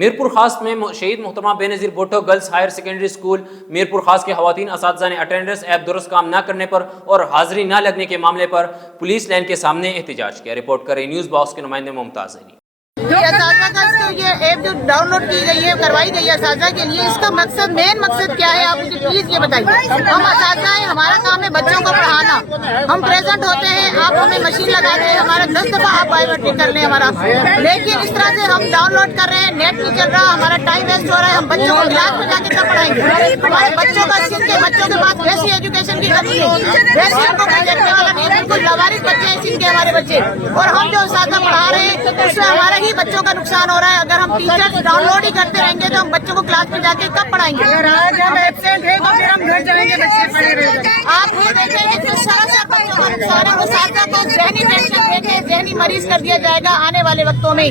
मीरपुर खास में शहीद मोहतरमा Benazir Bhutto girls higher secondary school Mirpur Khas के खवातीन असातिज़ा ने अटेंडेंस ऐप दुरुस्त काम न करने पर और हाजिरी न लगने के मामले पर पुलिस लाइन के सामने एहतजाज किया। रिपोर्ट करें न्यूज़ बॉक्स के नुमाइंदे मुमताज़ अली। ये ऐप जो डाउनलोड की गई है, करवाई गई है असातिज़ा के लिए, इसका मकसद मेन मकसद क्या है आप मुझे प्लीज ये बताइए। हम असातिज़ा हैं, हमारा काम है बच्चों को पढ़ाना। हम प्रेजेंट होते हैं, आप हमें मशीन लगा दें, हमारा 10 दफा आप बायोमेट्रिक कर लें हमारा, लेकिन इस तरह से हम डाउनलोड कर रहे हैं, नेट नहीं चल रहा, हमारा टाइम वेस्ट हो रहा है। हम बच्चों को क्लास में जाके कब पढ़ाएंगे? हमारे बच्चों का सिंध के बच्चों के पास वैसी एजुकेशन की कमी है, वैसे उनको कोई देखने वाला नहीं है, बिल्कुल लवारिस बच्चे हैं सिंध के हमारे बच्चे। और हम जो असातिज़ा पढ़ा रहे हैं उससे हमारा ही बच्चों का नुकसान हो रहा है। अगर हम टीचर्स डाउनलोड ही करते रहेंगे तो हम बच्चों को क्लास में जाके कब पढ़ाएंगे? अगर आज हम एब्सेंट है तो फिर हम घर जाएंगे, बच्चे पढ़े रहेंगे। आप ये देखेंगे कि सरासर बच्चों का नुकसान है। वो असातिज़ा को ज़हनी टेंशन देके ज़हनी मरीज कर दिया जाएगा आने वाले वक्तों में।